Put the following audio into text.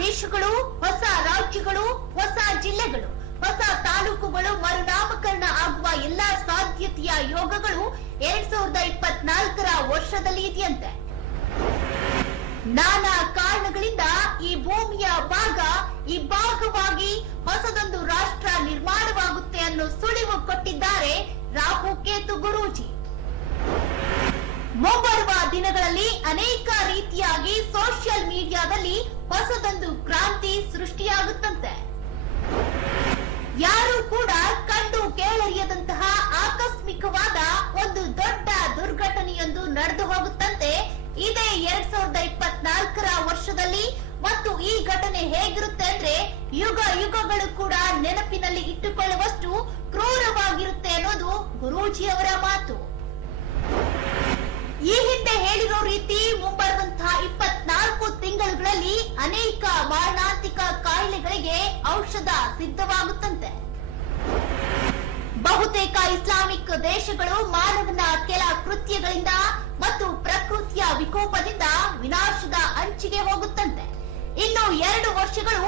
ದೇಶಗಳು ಹೊಸ ರಾಜ್ಯಗಳು, ಹೊಸ ಜಿಲ್ಲೆಗಳು, ಹೊಸ ತಾಲೂಕುಗಳು ಮರುನಾಮಕರಣ ಆಗುವ ಎಲ್ಲಾ ಸಾಧ್ಯತೆಯ ಯೋಗಗಳು ಎರಡ್ ಸಾವಿರದ ಇಪ್ಪತ್ನಾಲ್ಕರ ವರ್ಷದಲ್ಲಿ ಇದೆಯಂತೆ. ನಾನಾ ಕಾರಣಗಳಿಂದ ಈ ಭೂಮಿಯ ಭಾಗ ಈ ಭಾಗವಾಗಿ ಹೊಸದೊಂದು ರಾಷ್ಟ್ರ ನಿರ್ಮಾಣವಾಗುತ್ತೆ ಅನ್ನೋ ಸುಳಿವು ಕೊಟ್ಟಿದ್ದಾರೆ ರಾಹು ಕೇತು ಗುರೂಜಿ. ಮುಂಬರುವ ದಿನಗಳಲ್ಲಿ ಅನೇಕ ರೀತಿಯಾಗಿ ಸೋಷಿಯಲ್ ಹೊಸದೊಂದು ಕ್ರಾಂತಿ ಸೃಷ್ಟಿಯಾಗುತ್ತಂತೆ. ಯಾರು ಕೂಡ ಕಂಡು ಕೇಳರಿಯದಂತಹ ಆಕಸ್ಮಿಕವಾದ ಒಂದು ದೊಡ್ಡ ದುರ್ಘಟನೆಯೊಂದು ನಡೆದು ಹೋಗುತ್ತಂತೆ. ಇದೇ ಎರಡ್ ಸಾವಿರದ ಇಪ್ಪತ್ನಾಲ್ಕರ ವರ್ಷದಲ್ಲಿ ಮತ್ತು ಈ ಘಟನೆ ಹೇಗಿರುತ್ತೆ ಅಂದ್ರೆ ಯುಗ ಯುಗಗಳು ಕೂಡ ನೆನಪಿನಲ್ಲಿ ಇಟ್ಟುಕೊಳ್ಳುವಷ್ಟು ಕ್ರೂರವಾಗಿರುತ್ತೆ ಅನ್ನೋದು ಗುರೂಜಿಯವರ ಮಾತು. ಈ ಹಿಂದೆ ಹೇಳಿರೋ ರೀತಿ ತಿಂಗಳುಗಳಲ್ಲಿ ಅನೇಕ ಮಾರಣಾಂತಿಕ ಕಾಯಿಲೆಗಳಿಗೆ ಔಷಧ ಸಿದ್ಧವಾಗುತ್ತಂತೆ. ಬಹುತೇಕ ಇಸ್ಲಾಮಿಕ್ ದೇಶಗಳು ಮಾನವನ ಕೆಲ ಕೃತ್ಯಗಳಿಂದ ಮತ್ತು ಪ್ರಕೃತಿಯ ವಿಕೋಪದಿಂದ ವಿನಾಶದ ಅಂಚಿಗೆ ಹೋಗುತ್ತಂತೆ. ಇನ್ನು ಎರಡು ವರ್ಷಗಳು